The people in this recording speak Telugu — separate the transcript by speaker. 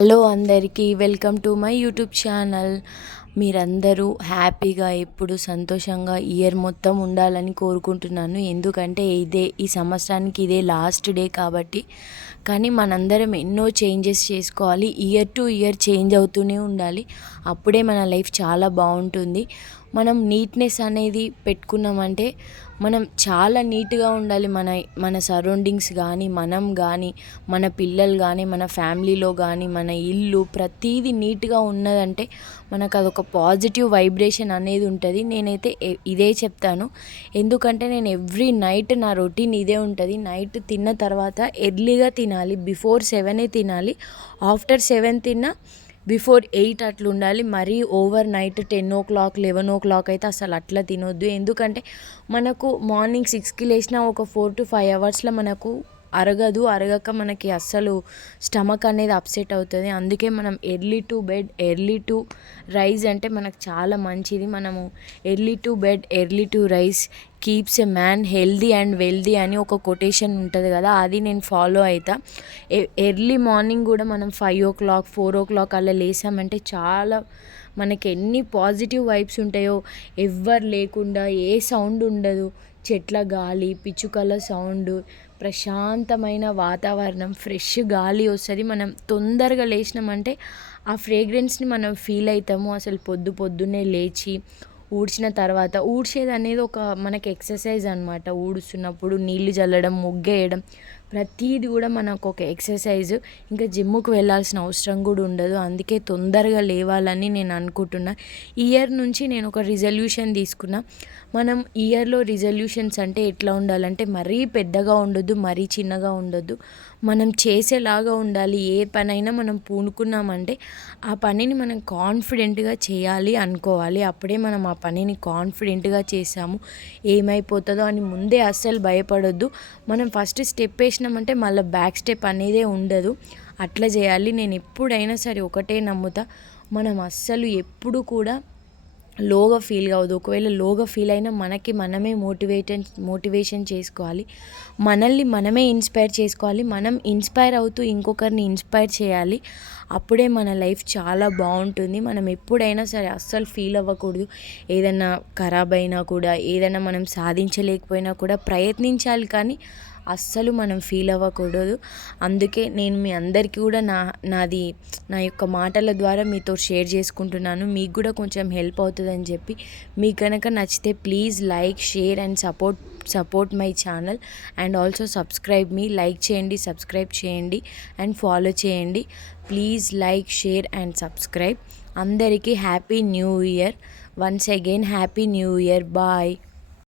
Speaker 1: హలో అందరికీ welcome to my YouTube channel. మీరందరూ హ్యాపీగా ఎప్పుడు సంతోషంగా ఇయర్ మొత్తం ఉండాలని కోరుకుంటున్నాను. ఎందుకంటే ఇదే ఈ సంవత్సరానికి ఇదే లాస్ట్ డే కాబట్టి. కానీ మనందరం ఎన్నో చేంజెస్ చేసుకోవాలి. ఇయర్ టు ఇయర్ చేంజ్ అవుతూనే ఉండాలి. అప్పుడే మన లైఫ్ చాలా బాగుంటుంది. మనం నీట్నెస్ అనేది పెట్టుకున్నామంటే మనం చాలా నీట్గా ఉండాలి. మన మన సరౌండింగ్స్ కానీ మనం కానీ మన పిల్లలు కానీ మన ఫ్యామిలీలో కానీ మన ఇల్లు ప్రతీది నీట్గా ఉన్నదంటే మనకు అదొక పాజిటివ్ వైబ్రేషన్ అనేది ఉంటుంది. నేనైతే ఇదే చెప్తాను. ఎందుకంటే నేను ఎవ్రీ నైట్ నా రొటీన్ ఇదే ఉంటుంది. నైట్ తిన్న తర్వాత ఎర్లీగా తినాలి బిఫోర్ సెవెనే తినాలి. ఆఫ్టర్ సెవెన్ తిన్నా బిఫోర్ ఎయిట్ అట్లా ఉండాలి మరీ overnight ten o'clock eleven o'clock అయితే అసలు అట్లా తినొద్దు. ఎందుకంటే మనకు మార్నింగ్ సిక్స్కి లేచిన ఒక ఫోర్ టు ఫైవ్ అవర్స్లో మనకు అరగదు అరగక మనకి అస్సలు స్టమక్ అనేది అప్సెట్ అవుతుంది. అందుకే మనం early to bed early to rise అంటే మనకు చాలా మంచిది. మనము early to bed early to rise keeps a man healthy and wealthy అని ఒక కొటేషన్ ఉంటుంది కదా అది నేను ఫాలో అవుతా ఎర్లీ మార్నింగ్ కూడా మనం five o'clock four o'clock అలా లేసామంటే చాలా మనకి ఎన్ని పాజిటివ్ వైబ్స్ ఉంటాయో ఎవ్వరు లేకుండా ఏ సౌండ్ ఉండదు. చెట్ల గాలి పిచ్చుకల సౌండ్ ప్రశాంతమైన వాతావరణం ఫ్రెష్ గాలి వస్తుంది. మనం తొందరగా లేచినామంటే ఆ ఫ్రేగ్రెన్స్ని మనం ఫీల్ అవుతాము అసలు పొద్దు పొద్దున్నే లేచి ఊడ్చిన తర్వాత ఊడ్చేది అనేది ఒక మనకి ఎక్సర్సైజ్ అనమాట ఊడుస్తున్నప్పుడు నీళ్ళు చల్లడం ముగ్గేయడం ప్రతీది కూడా మనకు ఒక ఎక్సర్సైజ్. ఇంకా జిమ్ముకు వెళ్ళాల్సిన అవసరం కూడా ఉండదు. అందుకే తొందరగా లేవాలని నేను అనుకుంటున్నా. ఇయర్ నుంచి నేను ఒక రిజల్యూషన్ తీసుకున్నా. మనం ఇయర్లో రిజల్యూషన్స్ అంటే ఎట్లా ఉండాలంటే మరీ పెద్దగా ఉండొద్దు మరీ చిన్నగా ఉండొద్దు. మనం చేసేలాగా ఉండాలి. ఏ పనైనా మనం పూనుకున్నామంటే ఆ పనిని మనం కాన్ఫిడెంట్గా చేయాలి అనుకోవాలి. అప్పుడే మనం ఆ పనిని కాన్ఫిడెంట్గా చేసాము ఏమైపోతుందో అని ముందే అస్సలు భయపడొద్దు. మనం ఫస్ట్ స్టెప్ చేసినామంటే మళ్ళీ బ్యాక్ స్టెప్ అనేదే ఉండదు. అట్లా చేయాలి. నేను ఎప్పుడైనా సరే ఒకటే నమ్ముతా. మనం అస్సలు ఎప్పుడు కూడా లోగా ఫీల్ కావద్దు. ఒకవేళ లోగా ఫీల్ అయినా మనకి మనమే మోటివేటన్ మోటివేషన్ చేసుకోవాలి. మనల్ని మనమే ఇన్స్పైర్ చేసుకోవాలి. మనం ఇన్స్పైర్ అవుతూ ఇంకొకరిని ఇన్స్పైర్ చేయాలి. అప్పుడే మన లైఫ్ చాలా బాగుంటుంది. మనం ఎప్పుడైనా సరే అస్సలు ఫీల్ అవ్వకూడదు. ఏదైనా ఖరాబ్ అయినా కూడా ఏదైనా మనం సాధించలేకపోయినా కూడా ప్రయత్నించాలి కానీ అస్సలు మనం ఫీల్ అవ్వకూడదు. అందుకే నేను మీ అందరికీ కూడా నా నాది నా యొక్క మాటల ద్వారా మీతో షేర్ చేసుకుంటున్నాను. మీకు కూడా కొంచెం హెల్ప్ అవుతుందని చెప్పి. మీకు కనుక నచ్చితే please like share and support support my channel and also subscribe me like చేయండి సబ్స్క్రైబ్ చేయండి. అండ్ ఫాలో చేయండి. Please like share and subscribe అందరికీ happy new year once again happy new year bye